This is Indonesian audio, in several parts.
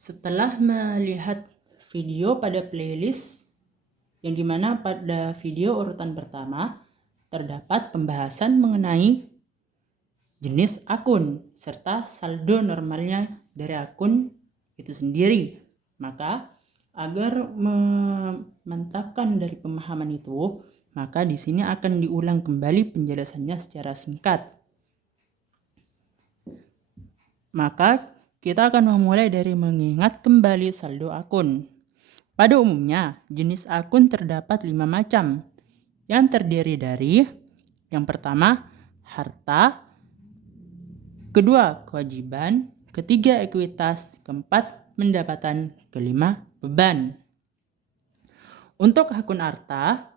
Setelah melihat video pada playlist yang dimana pada video urutan pertama terdapat pembahasan mengenai jenis akun serta saldo normalnya dari akun itu sendiri. Maka agar memantapkan dari pemahaman itu, maka di sini akan diulang kembali penjelasannya secara singkat. Maka kita akan memulai dari mengingat kembali saldo akun. Pada umumnya, jenis akun terdapat 5 macam, yang terdiri dari yang pertama, harta, kedua, kewajiban, ketiga, ekuitas, keempat, pendapatan, kelima, beban. Untuk akun harta,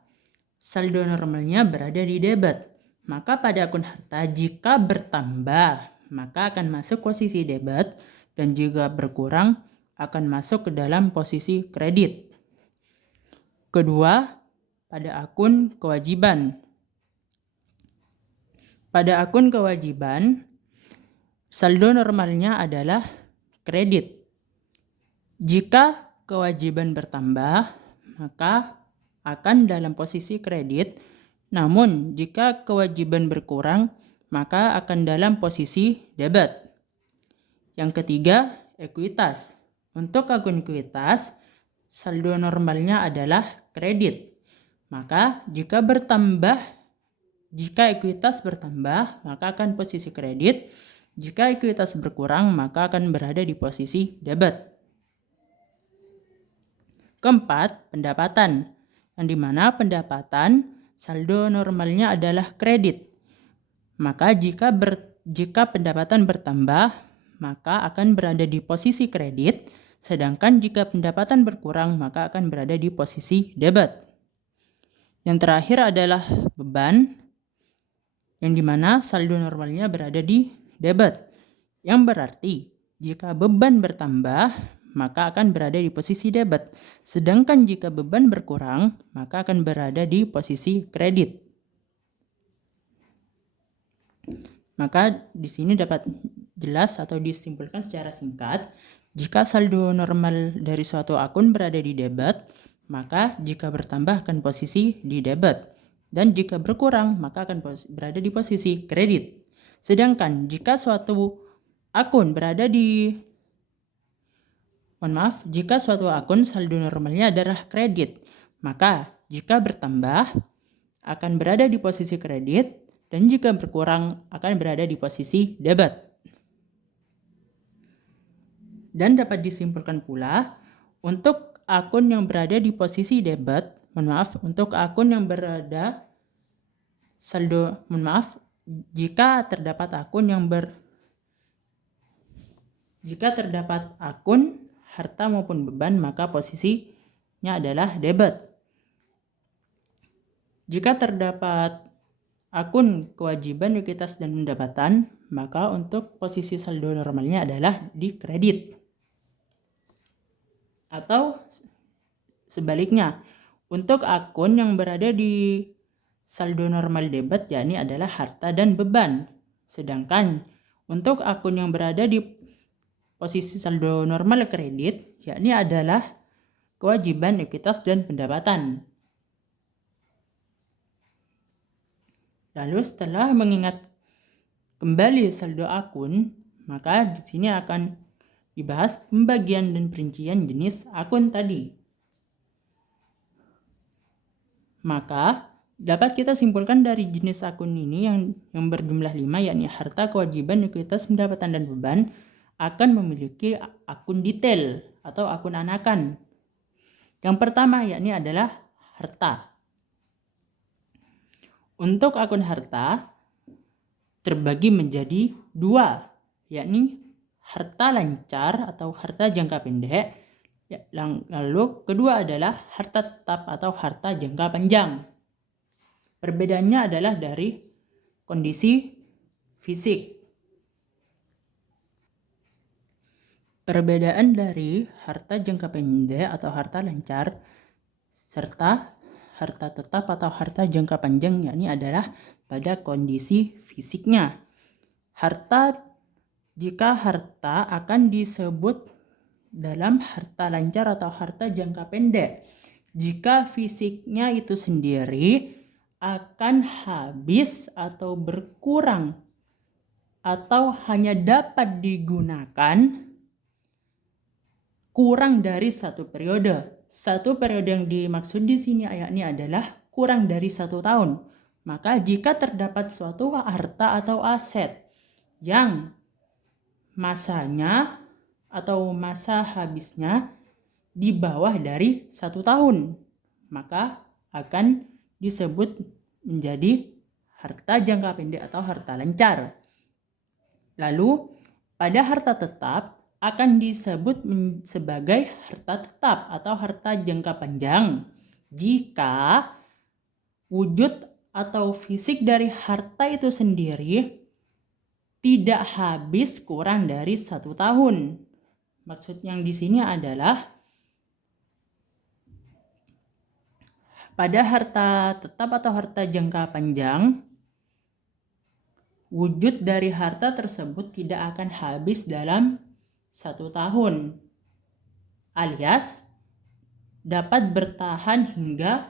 saldo normalnya berada di debit. Maka pada akun harta jika bertambah, maka akan masuk posisi debit, dan jika berkurang akan masuk ke dalam posisi kredit. Kedua, pada akun kewajiban. Pada akun kewajiban, saldo normalnya adalah kredit. Jika kewajiban bertambah, maka akan dalam posisi kredit. Namun, jika kewajiban berkurang, maka akan dalam posisi debit. Yang ketiga, ekuitas. Untuk akun ekuitas, saldo normalnya adalah kredit. Maka jika ekuitas bertambah, maka akan posisi kredit. Jika ekuitas berkurang, maka akan berada di posisi debit. Keempat, pendapatan. Yang dimana pendapatan saldo normalnya adalah kredit. Maka jika pendapatan bertambah, maka akan berada di posisi kredit, sedangkan jika pendapatan berkurang, maka akan berada di posisi debit. Yang terakhir adalah beban, yang dimana saldo normalnya berada di debit. Yang berarti, jika beban bertambah, maka akan berada di posisi debit. Sedangkan jika beban berkurang, maka akan berada di posisi kredit. Maka di sini dapat jelas atau disimpulkan secara singkat, jika saldo normal dari suatu akun berada di debit, maka jika bertambah akan posisi di debit, dan jika berkurang maka akan berada di posisi kredit. Sedangkan jika suatu akun jika suatu akun saldo normalnya adalah kredit, maka jika bertambah akan berada di posisi kredit, dan jika berkurang akan berada di posisi debit. Dan dapat disimpulkan pula, untuk akun yang berada di posisi debit, untuk akun yang berada jika terdapat akun harta maupun beban, maka posisinya adalah debit. Jika terdapat akun kewajiban, ekuitas, dan pendapatan, maka untuk posisi saldo normalnya adalah di kredit. Atau sebaliknya, untuk akun yang berada di saldo normal debit, yakni adalah harta dan beban. Sedangkan untuk akun yang berada di posisi saldo normal kredit, yakni adalah kewajiban, ekuitas, dan pendapatan. Lalu setelah mengingat kembali saldo akun, maka di sini akan dibahas pembagian dan perincian jenis akun tadi. Maka dapat kita simpulkan dari jenis akun ini yang berjumlah 5, yakni harta, kewajiban, ekuitas, pendapatan, dan beban, akan memiliki akun detail atau akun anakan. Yang pertama yakni adalah harta. Untuk akun harta terbagi menjadi 2, yakni harta lancar atau harta jangka pendek. Lalu kedua adalah harta tetap atau harta jangka panjang. Perbedaannya adalah dari kondisi fisik. Perbedaan dari harta jangka pendek atau harta lancar serta harta tetap atau harta jangka panjang, yakni adalah pada kondisi fisiknya. Jika harta akan disebut dalam harta lancar atau harta jangka pendek. Jika fisiknya itu sendiri akan habis atau berkurang atau hanya dapat digunakan kurang dari satu periode. Satu periode yang dimaksud di sini yakni adalah kurang dari 1 tahun. Maka jika terdapat suatu harta atau aset yang masanya atau masa habisnya di bawah dari 1 tahun, maka akan disebut menjadi harta jangka pendek atau harta lancar. Lalu pada harta tetap akan disebut sebagai harta tetap atau harta jangka panjang jika wujud atau fisik dari harta itu sendiri tidak habis kurang dari 1 tahun. Maksud yang di sini adalah pada harta tetap atau harta jangka panjang, wujud dari harta tersebut tidak akan habis dalam 1 tahun, alias dapat bertahan hingga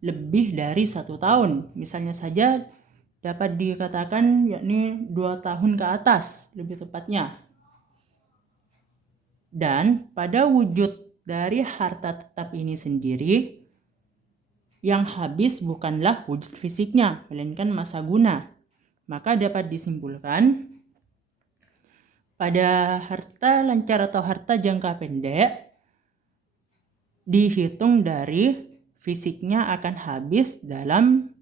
lebih dari 1 tahun. Misalnya saja dapat dikatakan yakni 2 tahun ke atas lebih tepatnya. Dan pada wujud dari harta tetap ini sendiri, yang habis bukanlah wujud fisiknya, melainkan masa guna. Maka dapat disimpulkan pada harta lancar atau harta jangka pendek dihitung dari fisiknya akan habis dalam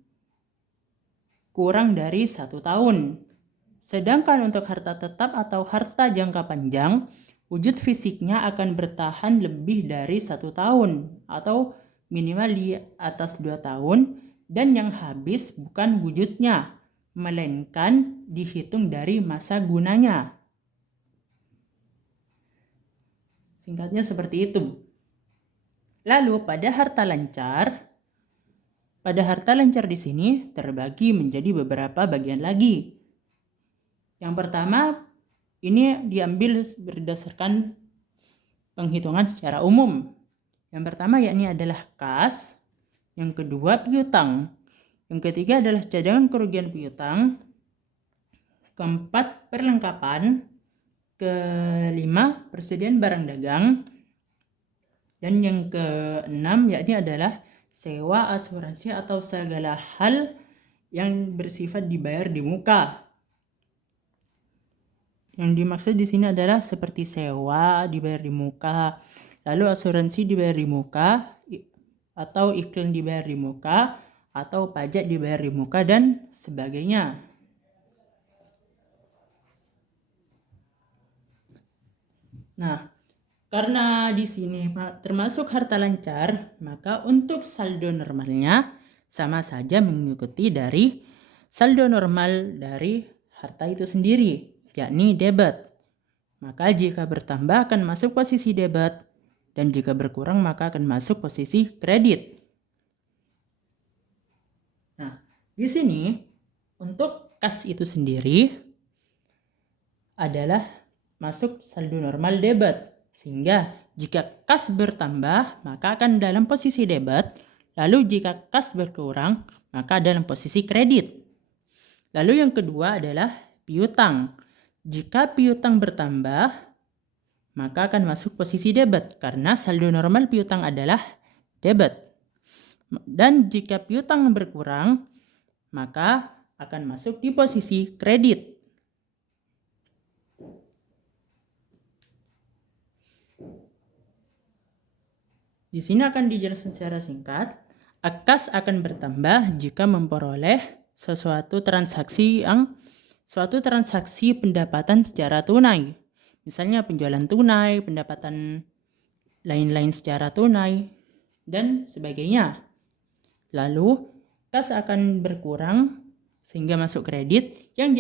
kurang dari 1 tahun. Sedangkan untuk harta tetap atau harta jangka panjang, wujud fisiknya akan bertahan lebih dari 1 tahun atau minimal di atas 2 tahun, dan yang habis bukan wujudnya, melainkan dihitung dari masa gunanya. Singkatnya seperti itu. Lalu pada harta lancar di sini terbagi menjadi beberapa bagian lagi. Yang pertama, ini diambil berdasarkan penghitungan secara umum. Yang pertama yakni adalah kas, yang kedua piutang, yang ketiga adalah cadangan kerugian piutang, keempat perlengkapan, kelima persediaan barang dagang, dan yang keenam yakni adalah sewa, asuransi atau segala hal yang bersifat dibayar di muka. Yang dimaksud di sini adalah seperti sewa dibayar di muka, lalu asuransi dibayar di muka, atau iklan dibayar di muka, atau pajak dibayar di muka, dan sebagainya. Nah, karena di sini termasuk harta lancar, maka untuk saldo normalnya sama saja mengikuti dari saldo normal dari harta itu sendiri, yakni debit. Maka jika bertambah akan masuk posisi debit, dan jika berkurang maka akan masuk posisi kredit. Nah, di sini untuk kas itu sendiri adalah masuk saldo normal debit, sehingga jika kas bertambah maka akan dalam posisi debit, lalu jika kas berkurang maka dalam posisi kredit. Lalu yang kedua adalah piutang. Jika piutang bertambah maka akan masuk posisi debit karena saldo normal piutang adalah debit. Dan jika piutang berkurang maka akan masuk di posisi kredit. Di sini akan dijelaskan secara singkat. Kas akan bertambah jika memperoleh suatu transaksi pendapatan secara tunai. Misalnya penjualan tunai, pendapatan lain-lain secara tunai, dan sebagainya. Lalu kas akan berkurang sehingga masuk kredit yang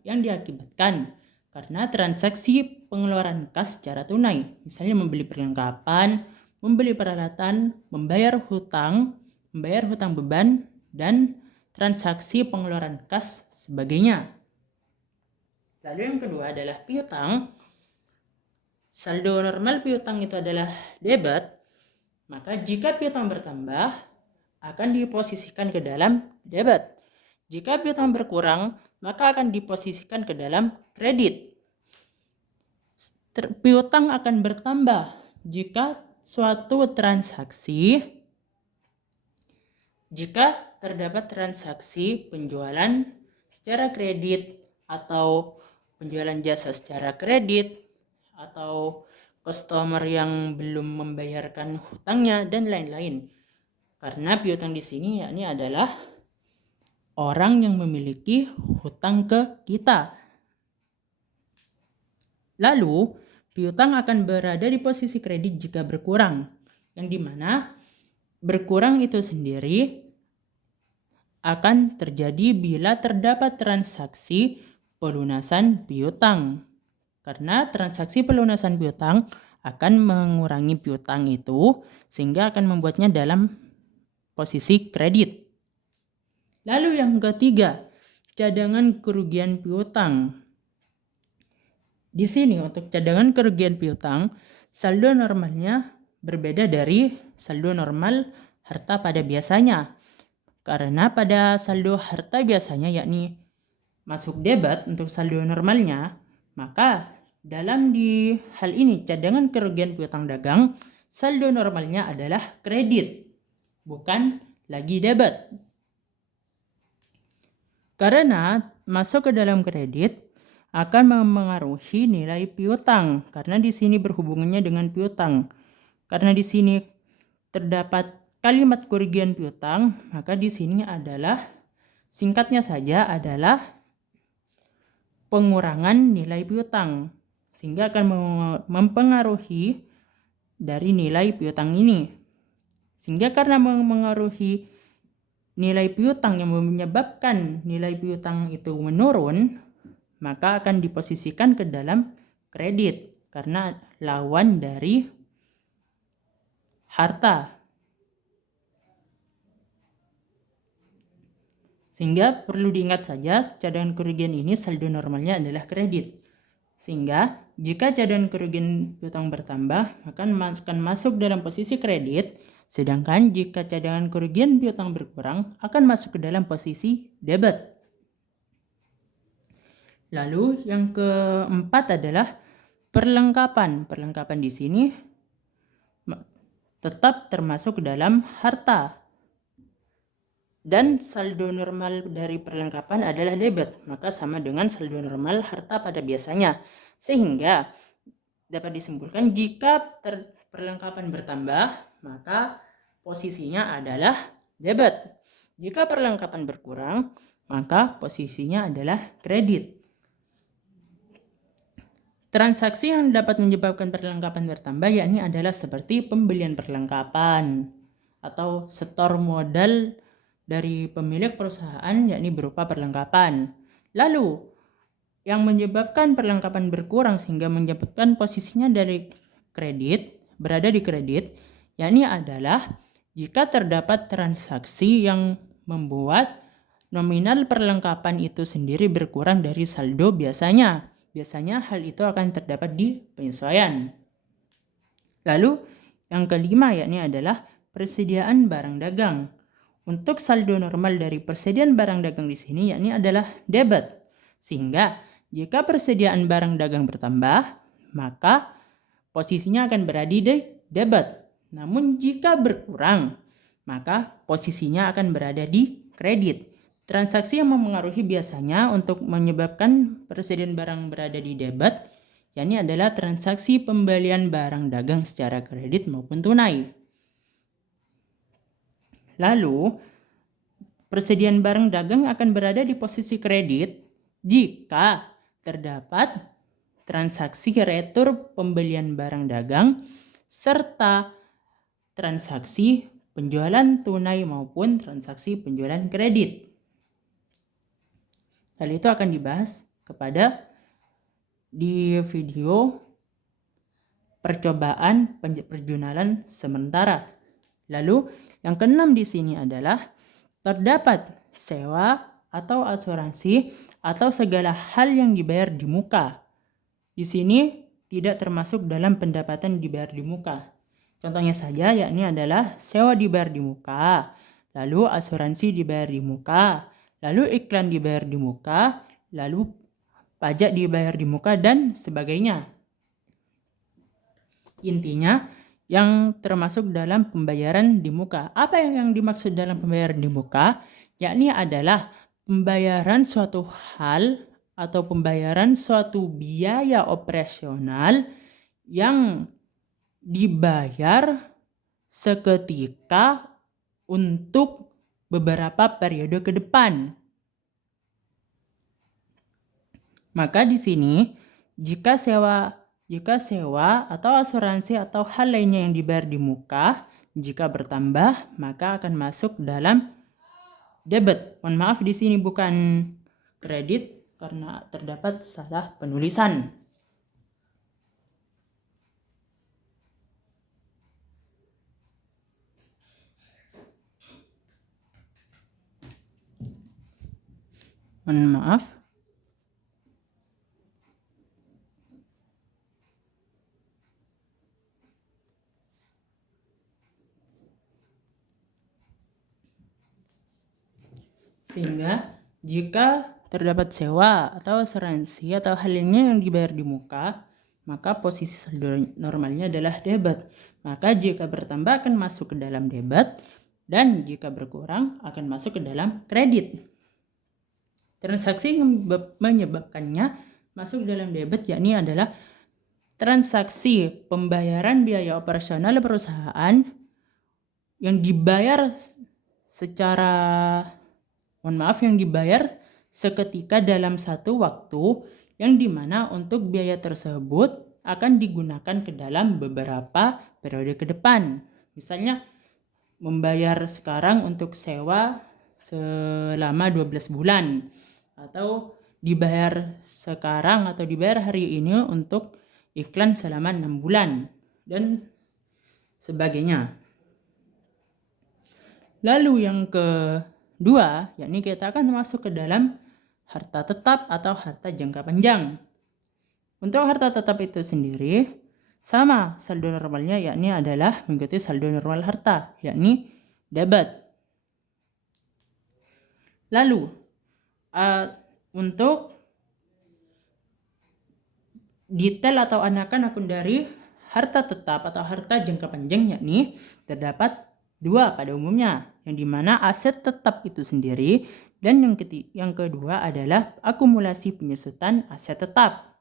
diakibatkan karena transaksi pengeluaran kas secara tunai. Misalnya membeli perlengkapan, membeli peralatan, membayar hutang beban, dan transaksi pengeluaran kas sebagainya. Lalu yang kedua adalah piutang. saldo normal piutang itu adalah debit, maka jika piutang bertambah akan diposisikan ke dalam debit. Jika piutang berkurang, maka akan diposisikan ke dalam kredit. Piutang akan bertambah jika terdapat transaksi penjualan secara kredit atau penjualan jasa secara kredit atau customer yang belum membayarkan hutangnya dan lain-lain. Karena piutang di sini yakni adalah orang yang memiliki hutang ke kita. Lalu, piutang akan berada di posisi kredit jika berkurang, yang dimana berkurang itu sendiri akan terjadi bila terdapat transaksi pelunasan piutang. Karena transaksi pelunasan piutang akan mengurangi piutang itu sehingga akan membuatnya dalam posisi kredit. Lalu yang ketiga, cadangan kerugian piutang. Di sini untuk cadangan kerugian piutang, saldo normalnya berbeda dari saldo normal harta pada biasanya. Karena pada saldo harta biasanya yakni masuk debit untuk saldo normalnya, maka dalam di hal ini cadangan kerugian piutang dagang, saldo normalnya adalah kredit, bukan lagi debit. Karena masuk ke dalam kredit akan mempengaruhi nilai piutang karena di sini berhubungannya dengan piutang. Karena di sini terdapat kalimat kerugian piutang, maka di sini adalah singkatnya saja adalah pengurangan nilai piutang sehingga akan mempengaruhi dari nilai piutang ini. Sehingga karena mempengaruhi nilai piutang yang menyebabkan nilai piutang itu menurun, maka akan diposisikan ke dalam kredit karena lawan dari harta. Sehingga perlu diingat saja cadangan kerugian ini saldo normalnya adalah kredit. Sehingga jika cadangan kerugian piutang bertambah, maka akan masuk dalam posisi kredit. Sedangkan jika cadangan kerugian piutang berkurang, akan masuk ke dalam posisi debit. Lalu yang keempat adalah perlengkapan. Perlengkapan di sini tetap termasuk dalam harta. Dan saldo normal dari perlengkapan adalah debit, maka sama dengan saldo normal harta pada biasanya. Sehingga dapat disimpulkan jika perlengkapan bertambah, maka posisinya adalah debit. Jika perlengkapan berkurang, maka posisinya adalah kredit. Transaksi yang dapat menyebabkan perlengkapan bertambah yakni adalah seperti pembelian perlengkapan atau setor modal dari pemilik perusahaan yakni berupa perlengkapan. Lalu yang menyebabkan perlengkapan berkurang sehingga menyebabkan posisinya dari kredit berada di kredit yakni adalah jika terdapat transaksi yang membuat nominal perlengkapan itu sendiri berkurang dari saldo biasanya. Biasanya hal itu akan terdapat di penyesuaian. Lalu yang kelima yakni adalah persediaan barang dagang. Untuk saldo normal dari persediaan barang dagang di sini yakni adalah debit. Sehingga jika persediaan barang dagang bertambah, maka posisinya akan berada di debit. Namun jika berkurang, maka posisinya akan berada di kredit. Transaksi yang mempengaruhi biasanya untuk menyebabkan persediaan barang berada di debit, yakni adalah transaksi pembelian barang dagang secara kredit maupun tunai. Lalu, persediaan barang dagang akan berada di posisi kredit jika terdapat transaksi retur pembelian barang dagang serta transaksi penjualan tunai maupun transaksi penjualan kredit. Hal itu akan dibahas kepada di video percobaan perjunalan sementara. Lalu yang keenam di sini adalah terdapat sewa atau asuransi atau segala hal yang dibayar di muka. Di sini tidak termasuk dalam pendapatan dibayar di muka. Contohnya saja yakni adalah sewa dibayar di muka, lalu asuransi dibayar di muka, lalu iklan dibayar di muka, lalu pajak dibayar di muka, dan sebagainya. Intinya, yang termasuk dalam pembayaran di muka. Apa yang dimaksud dalam pembayaran di muka? Yakni adalah pembayaran suatu hal atau pembayaran suatu biaya operasional yang dibayar seketika untuk beberapa periode ke depan. Maka di sini jika sewa atau asuransi atau hal lainnya yang dibayar di muka jika bertambah maka akan masuk dalam debit. Mohon maaf di sini bukan kredit karena terdapat salah penulisan. Mohon maaf. Sehingga jika terdapat sewa atau asuransi atau hal lainnya yang dibayar di muka, maka posisi saldo normalnya adalah debit. Maka jika bertambah akan masuk ke dalam debit dan jika berkurang akan masuk ke dalam kredit. Transaksi yang menyebabkannya masuk dalam debit yakni adalah transaksi pembayaran biaya operasional perusahaan yang dibayar yang dibayar seketika dalam satu waktu yang dimana untuk biaya tersebut akan digunakan ke dalam beberapa periode ke depan. Misalnya membayar sekarang untuk sewa selama 12 bulan atau dibayar sekarang atau dibayar hari ini untuk iklan selama 6 bulan dan sebagainya. Lalu yang kedua, yakni kita akan masuk ke dalam harta tetap atau harta jangka panjang. Untuk harta tetap itu sendiri sama saldo normalnya yakni adalah mengikuti saldo normal harta, yakni debit. Lalu untuk detail atau anakan akun dari harta tetap atau harta jangka panjang yakni terdapat dua pada umumnya, yang dimana aset tetap itu sendiri dan yang kedua adalah akumulasi penyusutan aset tetap.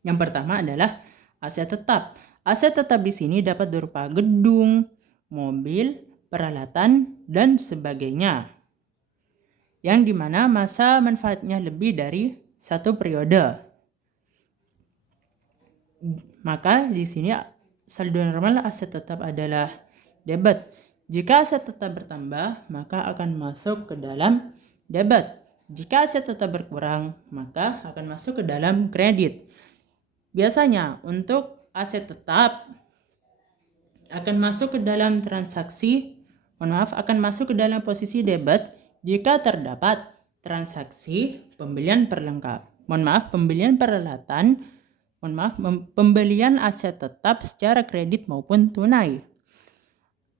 Yang pertama adalah aset tetap. Aset tetap di sini dapat berupa gedung, mobil, peralatan, dan sebagainya. Yang dimana masa manfaatnya lebih dari satu periode. Maka di sini saldo normal aset tetap adalah debit. Jika aset tetap bertambah, maka akan masuk ke dalam debit. Jika aset tetap berkurang, maka akan masuk ke dalam kredit. Biasanya untuk aset tetap akan masuk ke dalam akan masuk ke dalam posisi debit jika terdapat transaksi pembelian pembelian aset tetap secara kredit maupun tunai.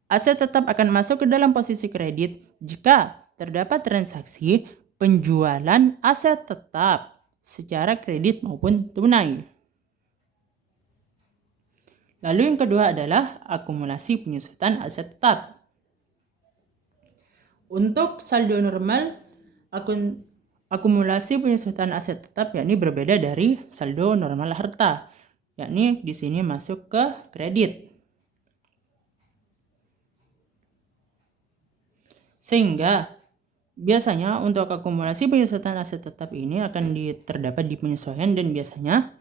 Aset tetap akan masuk ke dalam posisi kredit jika terdapat transaksi penjualan aset tetap secara kredit maupun tunai. Lalu yang kedua adalah akumulasi penyusutan aset tetap. Untuk saldo normal, akumulasi penyusutan aset tetap yakni berbeda dari saldo normal harta, yakni di sini masuk ke kredit. Sehingga biasanya untuk akumulasi penyusutan aset tetap ini akan terdapat di penyesuaian dan biasanya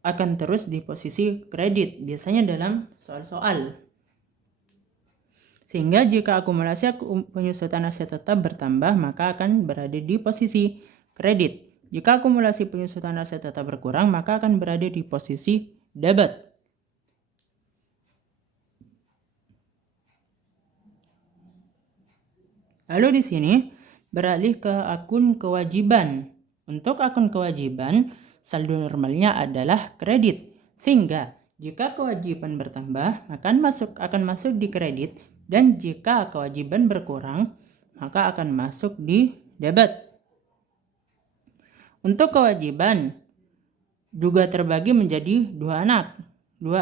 akan terus di posisi kredit, biasanya dalam soal-soal. Sehingga jika akumulasi penyusutan aset tetap bertambah, maka akan berada di posisi kredit. Jika akumulasi penyusutan aset tetap berkurang, maka akan berada di posisi debit. Lalu di sini beralih ke akun kewajiban. Untuk akun kewajiban, saldo normalnya adalah kredit. Sehingga jika kewajiban bertambah, maka akan masuk di kredit, dan jika kewajiban berkurang, maka akan masuk di debit. Untuk kewajiban juga terbagi menjadi dua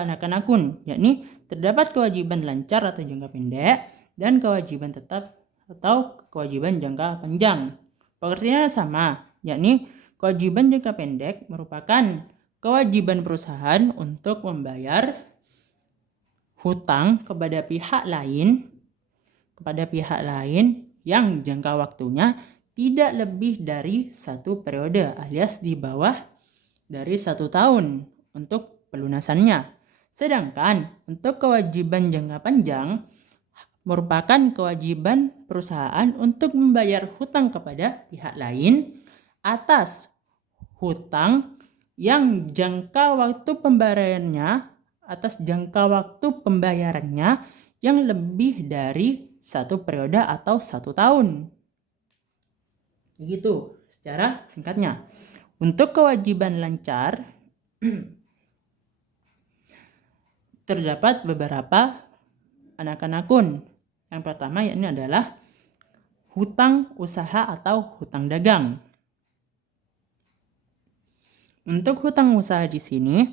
anakan akun, yakni terdapat kewajiban lancar atau jangka pendek dan kewajiban tetap atau kewajiban jangka panjang. Pengertiannya sama, yakni kewajiban jangka pendek merupakan kewajiban perusahaan untuk membayar hutang kepada pihak lain yang jangka waktunya tidak lebih dari 1 periode alias di bawah dari 1 tahun untuk pelunasannya. Sedangkan untuk kewajiban jangka panjang merupakan kewajiban perusahaan untuk membayar hutang kepada pihak lain atas hutang yang jangka waktu pembayarannya yang lebih dari 1 periode atau 1 tahun. Begitu secara singkatnya. Untuk kewajiban lancar terdapat beberapa anakan akun. Yang pertama yakni adalah hutang usaha atau hutang dagang. Untuk hutang usaha di sini,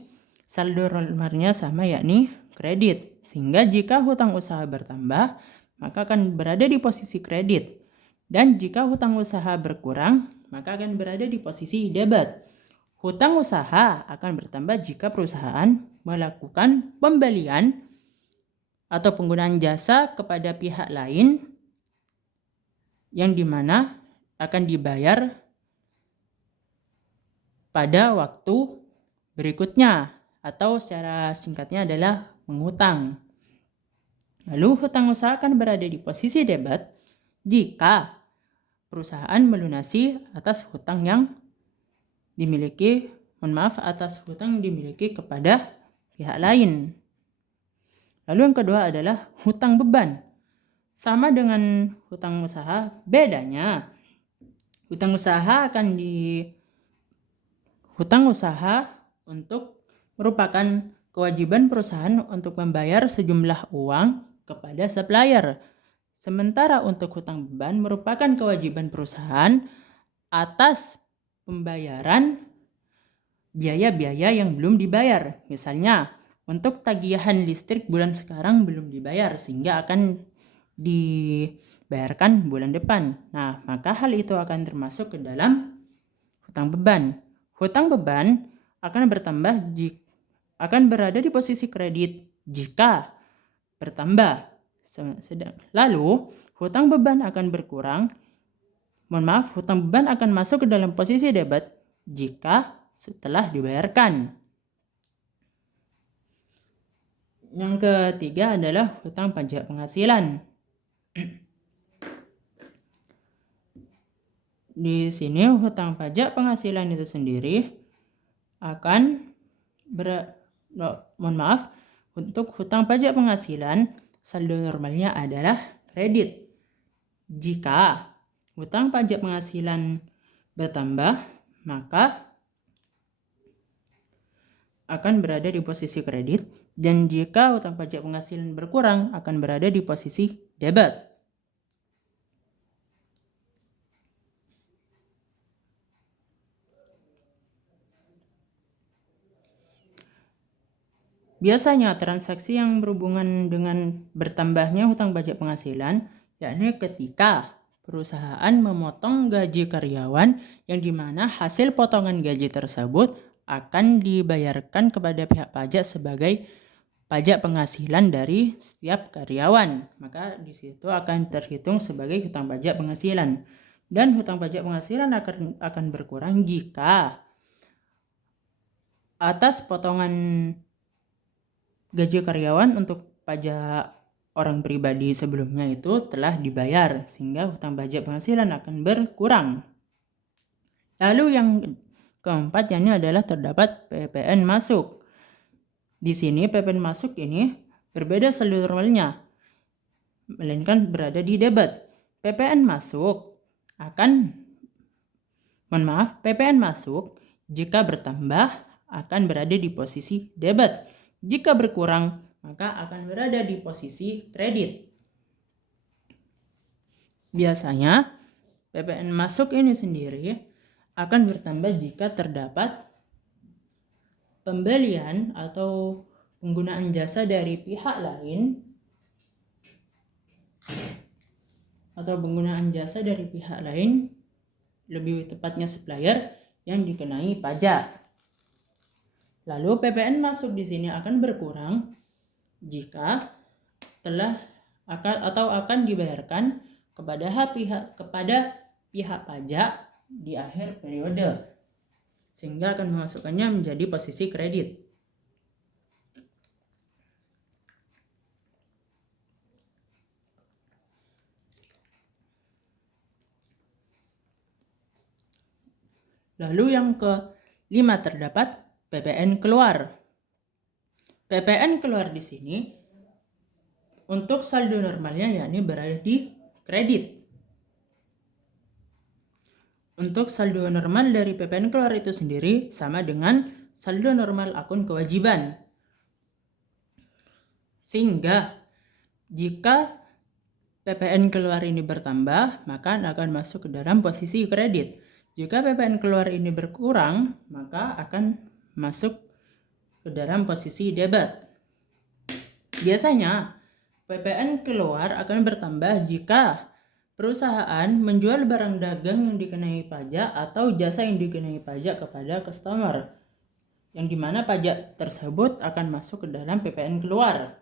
saldo normalnya sama yakni kredit. Sehingga jika hutang usaha bertambah, maka akan berada di posisi kredit. Dan jika hutang usaha berkurang, maka akan berada di posisi debit. Hutang usaha akan bertambah jika perusahaan melakukan pembelian atau penggunaan jasa kepada pihak lain yang dimana akan dibayar pada waktu berikutnya, atau secara singkatnya adalah menghutang. Lalu hutang usaha akan berada di posisi debit jika perusahaan melunasi atas hutang yang dimiliki kepada pihak lain. Lalu yang kedua adalah hutang beban. Sama dengan hutang usaha, bedanya hutang usaha untuk merupakan kewajiban perusahaan untuk membayar sejumlah uang kepada supplier. Sementara untuk hutang beban merupakan kewajiban perusahaan atas pembayaran biaya-biaya yang belum dibayar. Misalnya, untuk tagihan listrik bulan sekarang belum dibayar sehingga akan dibayarkan bulan depan. Nah, maka hal itu akan termasuk ke dalam hutang beban. Hutang beban akan berada di posisi kredit jika bertambah. Lalu, hutang beban akan masuk ke dalam posisi debit jika setelah dibayarkan. Yang ketiga adalah hutang pajak penghasilan. Di sini hutang pajak penghasilan itu sendiri untuk hutang pajak penghasilan saldo normalnya adalah kredit. Jika hutang pajak penghasilan bertambah, maka akan berada di posisi kredit, dan jika hutang pajak penghasilan berkurang akan berada di posisi debit. Biasanya transaksi yang berhubungan dengan bertambahnya hutang pajak penghasilan yakni ketika perusahaan memotong gaji karyawan yang dimana hasil potongan gaji tersebut akan dibayarkan kepada pihak pajak sebagai pajak penghasilan dari setiap karyawan. Maka di situ akan terhitung sebagai hutang pajak penghasilan. Dan hutang pajak penghasilan akan berkurang jika atas potongan gaji karyawan untuk pajak orang pribadi sebelumnya itu telah dibayar, sehingga hutang pajak penghasilan akan berkurang. Lalu yang keempat yakni adalah terdapat PPN masuk. Di sini PPN masuk ini berbeda saldo normalnya, melainkan berada di debit. PPN masuk Jika bertambah, akan berada di posisi debit. Jika berkurang, maka akan berada di posisi kredit. Biasanya, PPN masuk ini sendiri akan bertambah jika terdapat pembelian atau penggunaan jasa dari pihak lain lebih tepatnya supplier yang dikenai pajak. Lalu PPN masuk di sini akan berkurang jika akan dibayarkan kepada pihak pajak di akhir periode, sehingga akan memasukkannya menjadi posisi kredit. Lalu yang kelima terdapat PPN keluar. PPN keluar di sini untuk saldo normalnya yakni berada di kredit. Untuk saldo normal dari PPN keluar itu sendiri sama dengan saldo normal akun kewajiban. Sehingga jika PPN keluar ini bertambah, maka akan masuk ke dalam posisi kredit. Jika PPN keluar ini berkurang, maka akan masuk ke dalam posisi debit. Biasanya, PPN keluar akan bertambah jika perusahaan menjual barang dagang yang dikenai pajak atau jasa yang dikenai pajak kepada customer, yang dimana pajak tersebut akan masuk ke dalam PPN keluar.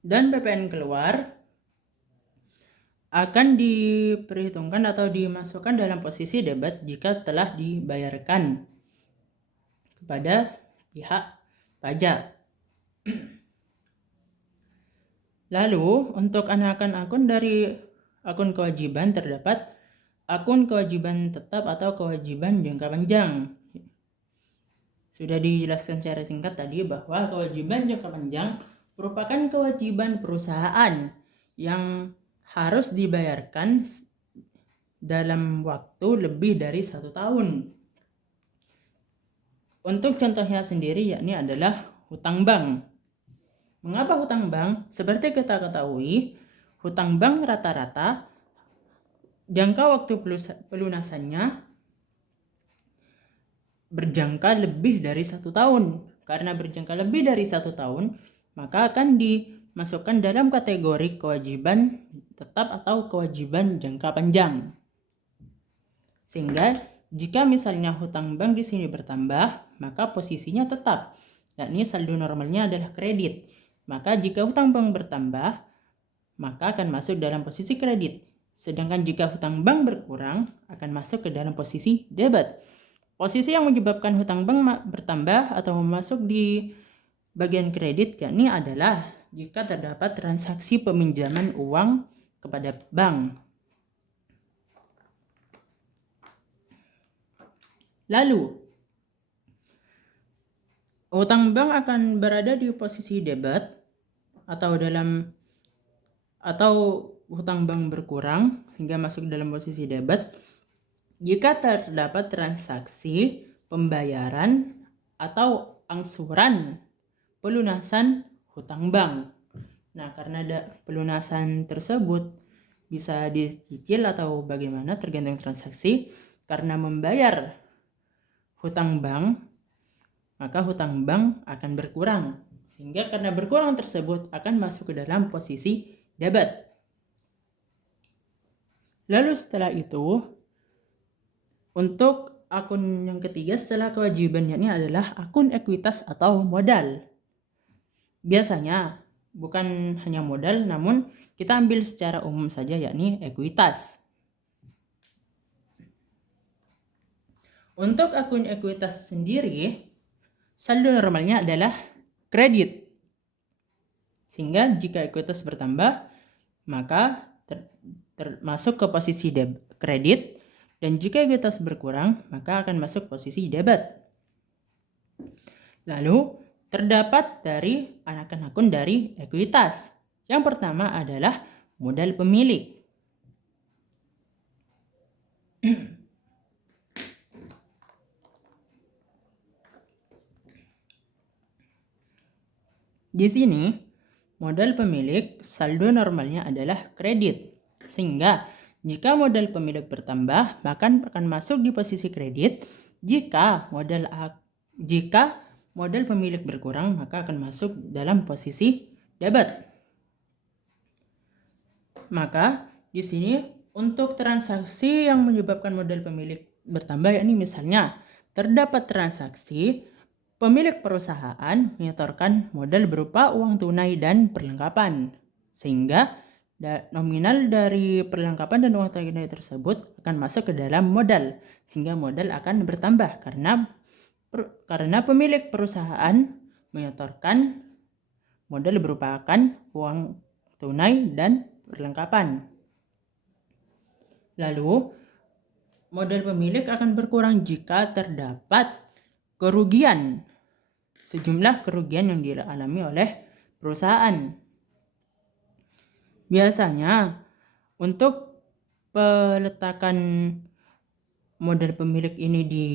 Dan PPN keluar akan diperhitungkan atau dimasukkan dalam posisi debit jika telah dibayarkan kepada pihak pajak. Lalu untuk anakan akun dari akun kewajiban terdapat akun kewajiban tetap atau kewajiban jangka panjang. Sudah dijelaskan secara singkat tadi bahwa kewajiban jangka panjang merupakan kewajiban perusahaan yang harus dibayarkan dalam waktu lebih dari 1 tahun. Untuk contohnya sendiri yakni adalah hutang bank. Mengapa hutang bank? Seperti kita ketahui, hutang bank rata-rata jangka waktu pelunasannya berjangka lebih dari 1 tahun. Karena berjangka lebih dari 1 tahun, maka akan dimasukkan dalam kategori kewajiban tetap atau kewajiban jangka panjang. Sehingga jika misalnya hutang bank di sini bertambah, maka posisinya tetap, yakni saldo normalnya adalah kredit. Maka jika hutang bank bertambah, maka akan masuk dalam posisi kredit. Sedangkan jika hutang bank berkurang, akan masuk ke dalam posisi debit. Posisi yang menyebabkan hutang bank bertambah atau masuk di bagian kredit yakni adalah jika terdapat transaksi peminjaman uang kepada bank. Lalu, hutang bank akan berada di posisi debit atau hutang bank berkurang sehingga masuk dalam posisi debit jika terdapat transaksi pembayaran atau angsuran pelunasan hutang bank. Nah, karena pelunasan tersebut bisa dicicil atau bagaimana tergantung transaksi, karena membayar hutang bank, maka hutang bank akan berkurang. Sehingga karena berkurang tersebut akan masuk ke dalam posisi debit. Lalu setelah itu, untuk akun yang ketiga setelah kewajiban yakni adalah akun ekuitas atau modal. Biasanya bukan hanya modal, namun kita ambil secara umum saja yakni ekuitas. Untuk akun ekuitas sendiri, saldo normalnya adalah kredit. Sehingga jika ekuitas bertambah, maka masuk ke posisi kredit, dan jika ekuitas berkurang, maka akan masuk posisi debit. Lalu, terdapat dari anakan akun dari ekuitas. Yang pertama adalah modal pemilik. Di sini, modal pemilik saldo normalnya adalah kredit. Sehingga, jika modal pemilik bertambah, maka akan masuk di posisi kredit. Jika modal pemilik berkurang, maka akan masuk dalam posisi debit. Maka, di sini untuk transaksi yang menyebabkan modal pemilik bertambah, yakni misalnya terdapat transaksi pemilik perusahaan menyetorkan modal berupa uang tunai dan perlengkapan, sehingga nominal dari perlengkapan dan uang tunai tersebut akan masuk ke dalam modal, sehingga modal akan bertambah karena pemilik perusahaan menyetorkan modal berupa uang tunai dan perlengkapan. Lalu, modal pemilik akan berkurang jika terdapat sejumlah kerugian yang dialami oleh perusahaan. Biasanya, untuk peletakan modal pemilik ini di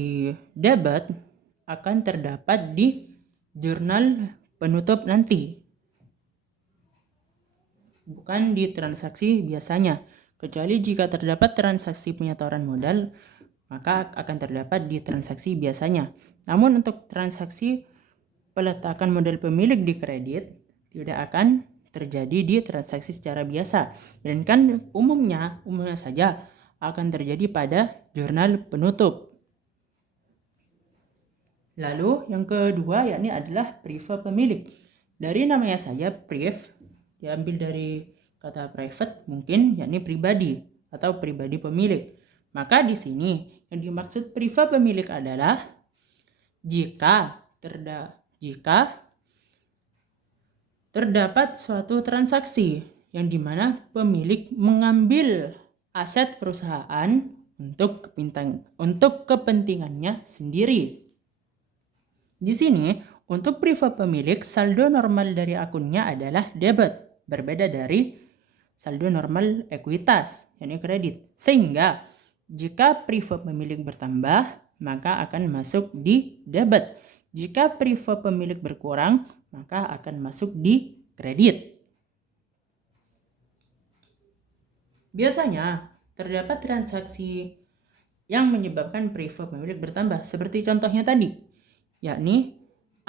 debit akan terdapat di jurnal penutup nanti, bukan di transaksi biasanya. Kecuali jika terdapat transaksi penyetoran modal, maka akan terdapat di transaksi biasanya. Namun untuk transaksi peletakan modal pemilik di kredit tidak akan terjadi di transaksi secara biasa, dan kan umumnya saja akan terjadi pada jurnal penutup. Lalu yang kedua yakni adalah priva pemilik. Dari namanya saja priv diambil dari kata private, mungkin yakni pribadi atau pribadi pemilik. Maka di sini yang dimaksud priva pemilik adalah jika terdapat suatu transaksi yang dimana pemilik mengambil aset perusahaan untuk kepentingannya sendiri. Di sini, untuk priva pemilik, saldo normal dari akunnya adalah debit, berbeda dari saldo normal ekuitas, yakni kredit. Sehingga, jika priva pemilik bertambah, maka akan masuk di debit. Jika priva pemilik berkurang, maka akan masuk di kredit. Biasanya, terdapat transaksi yang menyebabkan priva pemilik bertambah, seperti contohnya tadi, yakni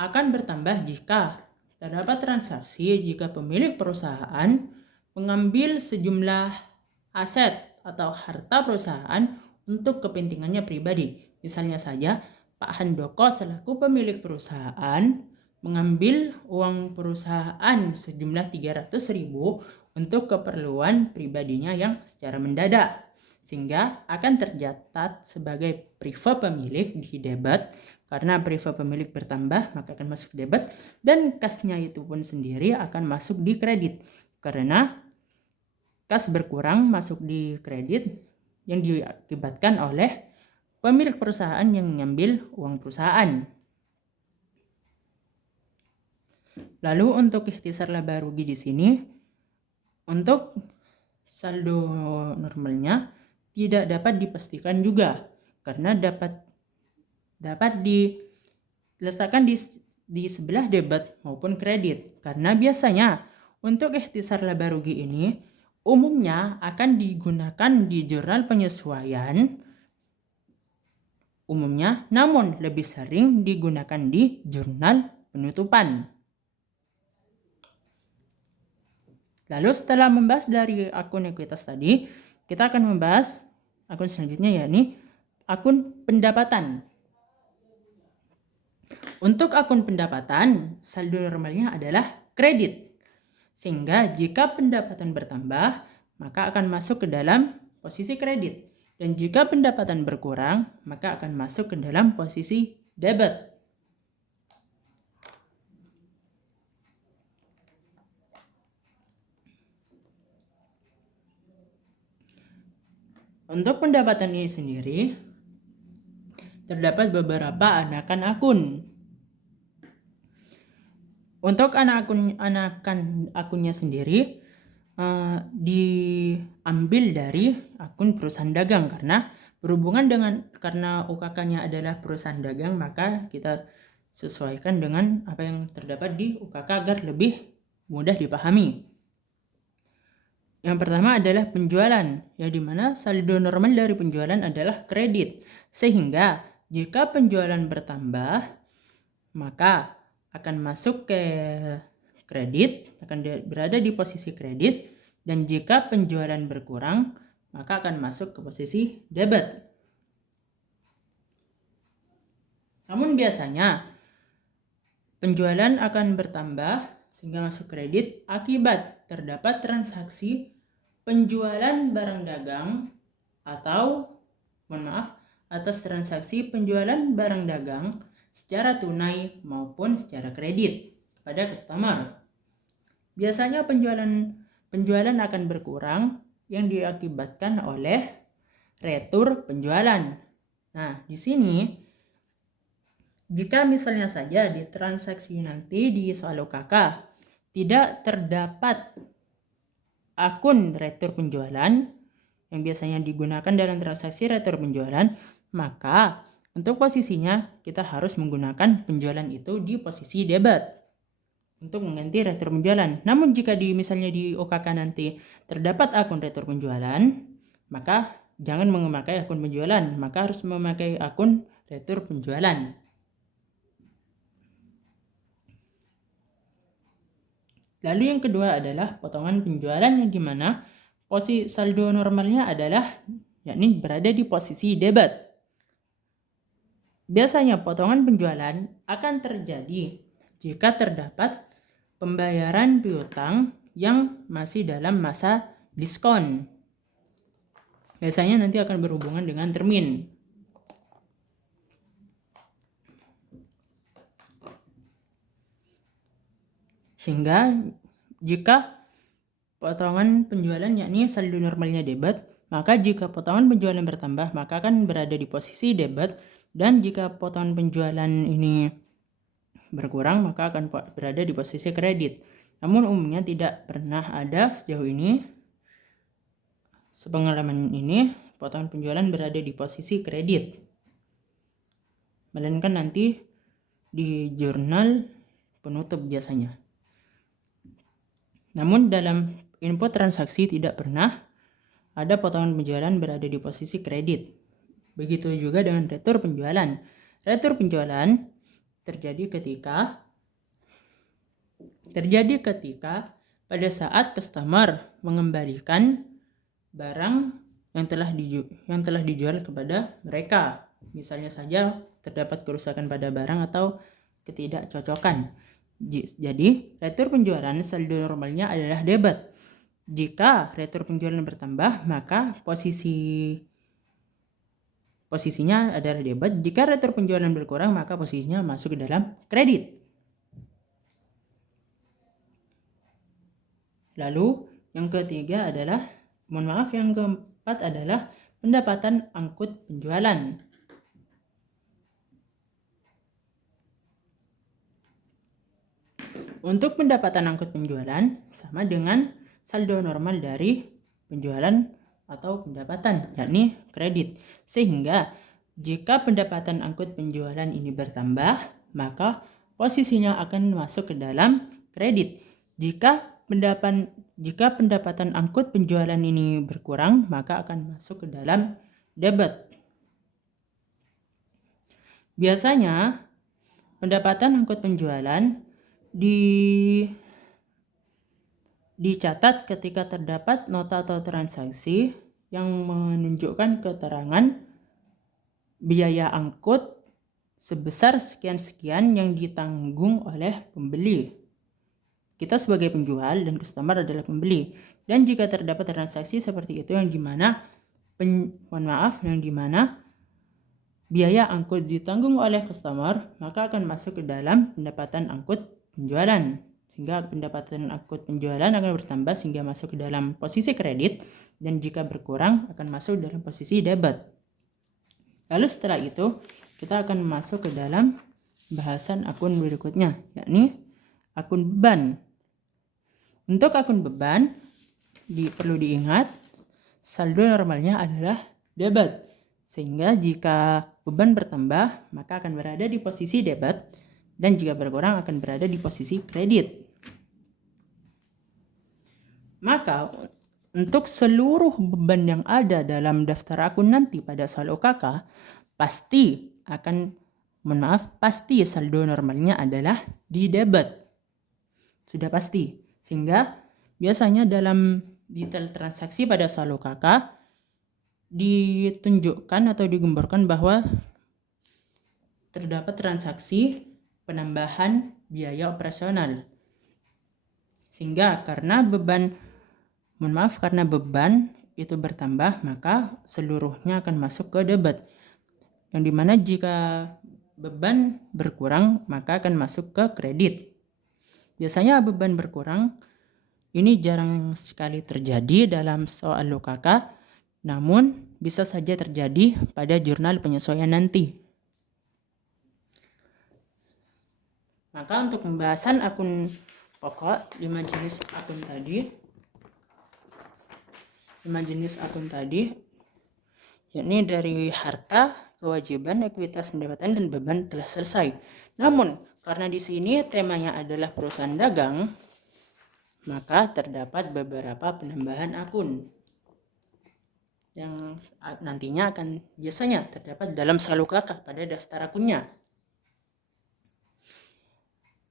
akan bertambah jika terdapat transaksi jika pemilik perusahaan mengambil sejumlah aset atau harta perusahaan untuk kepentingannya pribadi. Misalnya saja, Pak Handoko selaku pemilik perusahaan mengambil uang perusahaan sejumlah 300.000 untuk keperluan pribadinya yang secara mendadak, sehingga akan tercatat sebagai priva pemilik di debit. Karena priva pemilik bertambah, maka akan masuk debit, dan kasnya itu pun sendiri akan masuk di kredit. Karena kas berkurang masuk di kredit yang diakibatkan oleh pemilik perusahaan yang mengambil uang perusahaan. Lalu untuk ikhtisar laba rugi di sini, untuk saldo normalnya tidak dapat dipastikan juga, karena dapat diletakkan di sebelah debit maupun kredit. Karena biasanya untuk ikhtisar laba rugi ini umumnya akan digunakan di jurnal penyesuaian umumnya, namun lebih sering digunakan di jurnal penutupan. Lalu setelah membahas dari akun ekuitas tadi, kita akan membahas akun selanjutnya, yakni akun pendapatan. Untuk akun pendapatan, saldo normalnya adalah kredit. Sehingga jika pendapatan bertambah, maka akan masuk ke dalam posisi kredit. Dan jika pendapatan berkurang, maka akan masuk ke dalam posisi debit. Untuk pendapatan ini sendiri, terdapat beberapa anakan akun. Untuk anakan akunnya sendiri diambil dari akun perusahaan dagang, karena berhubungan karena UKK-nya adalah perusahaan dagang, maka kita sesuaikan dengan apa yang terdapat di UKK agar lebih mudah dipahami. Yang pertama adalah penjualan, yang dimana saldo normal dari penjualan adalah kredit. Sehingga jika penjualan bertambah, maka akan masuk ke kredit, akan berada di posisi kredit. Dan jika penjualan berkurang, maka akan masuk ke posisi debit. Namun biasanya penjualan akan bertambah sehingga masuk kredit akibat terdapat transaksi penjualan barang dagang atau, atas transaksi penjualan barang dagang secara tunai maupun secara kredit kepada customer. Biasanya penjualan akan berkurang yang diakibatkan oleh retur penjualan. Nah, di sini jika misalnya saja di transaksi nanti di soal UKK tidak terdapat akun retur penjualan yang biasanya digunakan dalam transaksi retur penjualan, maka untuk posisinya kita harus menggunakan penjualan itu di posisi debit untuk mengganti retur penjualan. Namun jika misalnya di OKK nanti terdapat akun retur penjualan, maka jangan memakai akun penjualan, maka harus memakai akun retur penjualan. Lalu yang kedua adalah potongan penjualan, yang dimana posisi saldo normalnya adalah yakni berada di posisi debit. Biasanya potongan penjualan akan terjadi jika terdapat pembayaran piutang yang masih dalam masa diskon. Biasanya nanti akan berhubungan dengan termin. Sehingga jika potongan penjualan yakni saldo normalnya debit, maka jika potongan penjualan bertambah maka akan berada di posisi debit, dan jika potongan penjualan ini berkurang maka akan berada di posisi kredit. Namun umumnya tidak pernah ada sejauh ini, sepengalaman ini, potongan penjualan berada di posisi kredit, melainkan nanti di jurnal penutup biasanya. Namun dalam info transaksi tidak pernah ada potongan penjualan berada di posisi kredit. Begitu juga dengan retur penjualan. Retur penjualan terjadi ketika pada saat customer mengembalikan barang yang telah dijual kepada mereka. Misalnya saja terdapat kerusakan pada barang atau ketidakcocokan. Jadi, retur penjualan saldo normalnya adalah debit. Jika retur penjualan bertambah, maka posisinya adalah debit. Jika retur penjualan berkurang, maka posisinya masuk ke dalam kredit. Lalu, yang keempat adalah pendapatan angkut penjualan. Untuk pendapatan angkut penjualan sama dengan saldo normal dari penjualan atau pendapatan, yakni kredit. Sehingga jika pendapatan angkut penjualan ini bertambah, maka posisinya akan masuk ke dalam kredit. Jika pendapatan angkut penjualan ini berkurang, maka akan masuk ke dalam debit. Biasanya pendapatan angkut penjualan dicatat ketika terdapat nota atau transaksi yang menunjukkan keterangan biaya angkut sebesar sekian-sekian yang ditanggung oleh pembeli. Kita sebagai penjual dan customer adalah pembeli. Dan jika terdapat transaksi seperti itu yang dimana biaya angkut ditanggung oleh customer, maka akan masuk ke dalam pendapatan angkut penjualan. Sehingga pendapatan angkut penjualan akan bertambah sehingga masuk ke dalam posisi kredit, dan jika berkurang akan masuk dalam posisi debit. Lalu setelah itu kita akan masuk ke dalam bahasan akun berikutnya, yakni akun beban. Untuk akun beban perlu diingat saldo normalnya adalah debit. Sehingga jika beban bertambah maka akan berada di posisi debit. dan jika berkurang akan berada di posisi kredit. Maka untuk seluruh beban yang ada dalam daftar akun nanti pada saldo KK pasti saldo normalnya adalah di debit. Sudah pasti. Sehingga biasanya dalam detail transaksi pada saldo KK ditunjukkan atau digemborkan bahwa terdapat transaksi penambahan biaya operasional. Sehingga karena beban itu bertambah, maka seluruhnya akan masuk ke debit. Yang dimana jika beban berkurang, maka akan masuk ke kredit. Biasanya beban berkurang ini jarang sekali terjadi dalam soal LKK, namun bisa saja terjadi pada jurnal penyesuaian nanti. Maka untuk pembahasan akun pokok 5 jenis akun tadi yakni dari harta, kewajiban, ekuitas, pendapatan, dan beban telah selesai. Namun karena di sini temanya adalah perusahaan dagang, maka terdapat beberapa penambahan akun yang nantinya akan biasanya terdapat dalam saldo KK pada daftar akunnya.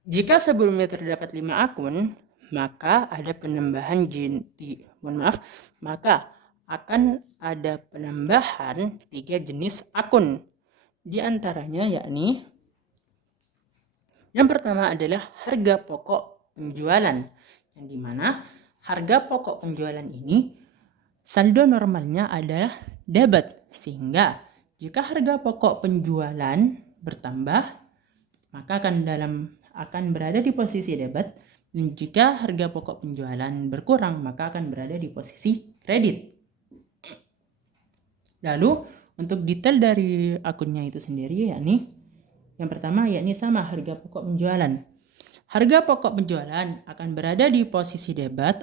Jika sebelumnya terdapat 5 akun, maka ada penambahan maka akan ada penambahan 3 jenis akun. Di antaranya yakni yang pertama adalah harga pokok penjualan, yang dimana harga pokok penjualan ini saldo normalnya adalah debit, sehingga jika harga pokok penjualan bertambah maka akan berada di posisi debit, dan jika harga pokok penjualan berkurang maka akan berada di posisi kredit. Lalu untuk detail dari akunnya itu sendiri yakni yang pertama yakni sama harga pokok penjualan. Harga pokok penjualan akan berada di posisi debit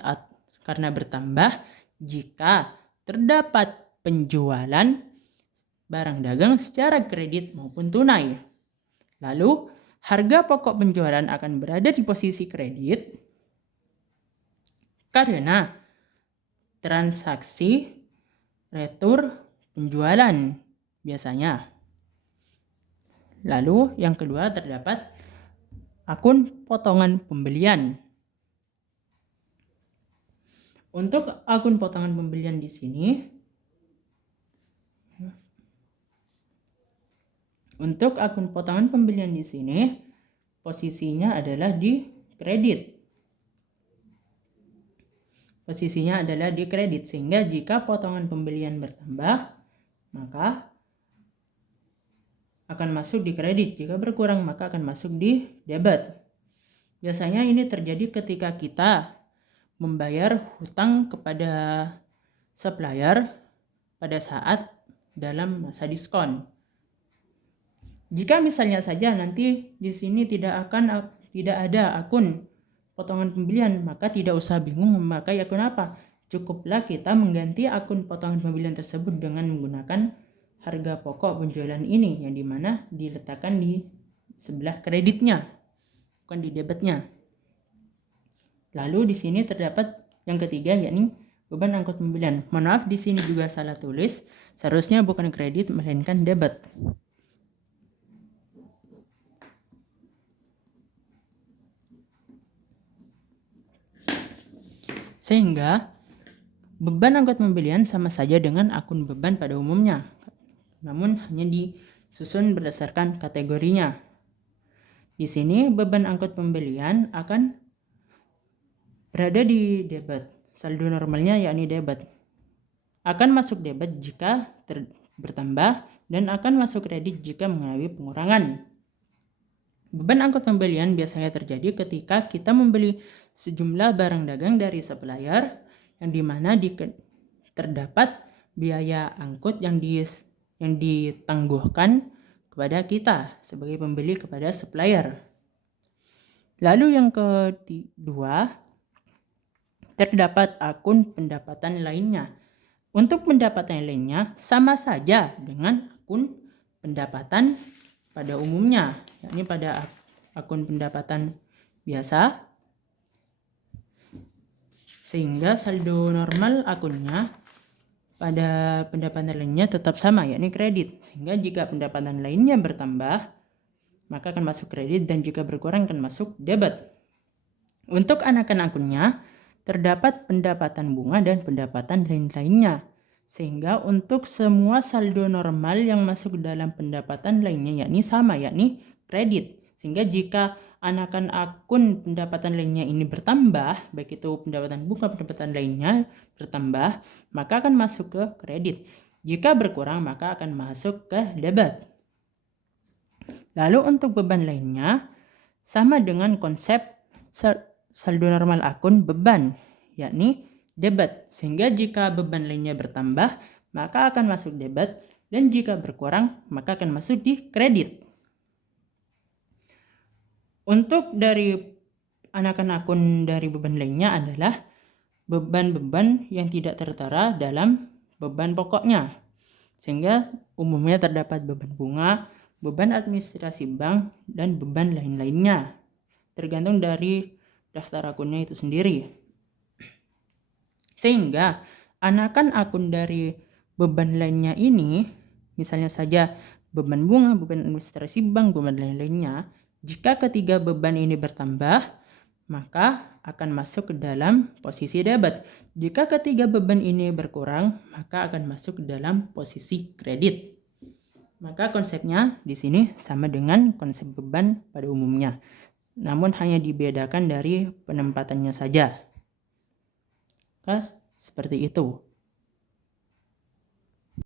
karena bertambah jika terdapat penjualan barang dagang secara kredit maupun tunai. Lalu harga pokok penjualan akan berada di posisi kredit karena transaksi retur penjualan biasanya. Lalu yang kedua terdapat akun potongan pembelian. Untuk akun potongan pembelian di sini, posisinya adalah di kredit. Sehingga jika potongan pembelian bertambah, maka akan masuk di kredit. Jika berkurang, maka akan masuk di debit. Biasanya ini terjadi ketika kita membayar hutang kepada supplier pada saat dalam masa diskon. Jika misalnya saja nanti di sini tidak ada akun potongan pembelian, maka tidak usah bingung memakai akun apa. Cukuplah kita mengganti akun potongan pembelian tersebut dengan menggunakan harga pokok penjualan ini, yang dimana diletakkan di sebelah kreditnya, bukan di debitnya. Lalu di sini terdapat yang ketiga yakni beban angkut pembelian. Mohon maaf, di sini juga salah tulis. Seharusnya bukan kredit melainkan debit. Sehingga beban angkut pembelian sama saja dengan akun beban pada umumnya, namun hanya disusun berdasarkan kategorinya. Di sini beban angkut pembelian akan berada di debit. Saldo normalnya yakni debit. Akan masuk debit jika bertambah dan akan masuk kredit jika mengalami pengurangan. Beban angkut pembelian biasanya terjadi ketika kita membeli sejumlah barang dagang dari supplier, yang dimana terdapat biaya angkut yang ditangguhkan kepada kita sebagai pembeli kepada supplier. Lalu yang kedua, terdapat akun pendapatan lainnya. Untuk pendapatan lainnya sama saja dengan akun pendapatan pada umumnya, yakni pada akun pendapatan biasa, sehingga saldo normal akunnya pada pendapatan lainnya tetap sama, yakni kredit. Sehingga jika pendapatan lainnya bertambah, maka akan masuk kredit, dan jika berkurang akan masuk debit. Untuk anakan akunnya, terdapat pendapatan bunga dan pendapatan lain-lainnya. Sehingga untuk semua saldo normal yang masuk dalam pendapatan lainnya yakni sama, yakni kredit. Sehingga jika anakan akun pendapatan lainnya ini bertambah, baik itu pendapatan bunga, pendapatan lainnya bertambah, maka akan masuk ke kredit. Jika berkurang, maka akan masuk ke debit. Lalu untuk beban lainnya, sama dengan konsep saldo normal akun beban, yakni debit. Sehingga jika beban lainnya bertambah, maka akan masuk debit, dan jika berkurang, maka akan masuk di kredit. Untuk dari anakan akun dari beban lainnya adalah beban-beban yang tidak tertera dalam beban pokoknya. Sehingga umumnya terdapat beban bunga, beban administrasi bank, dan beban lain-lainnya. Tergantung dari daftar akunnya itu sendiri. Sehingga anakan akun dari beban lainnya ini, misalnya saja beban bunga, beban administrasi bank, beban lain-lainnya, jika ketiga beban ini bertambah, maka akan masuk ke dalam posisi debit. Jika ketiga beban ini berkurang, maka akan masuk ke dalam posisi kredit. Maka konsepnya di sini sama dengan konsep beban pada umumnya, namun hanya dibedakan dari penempatannya saja. Seperti itu.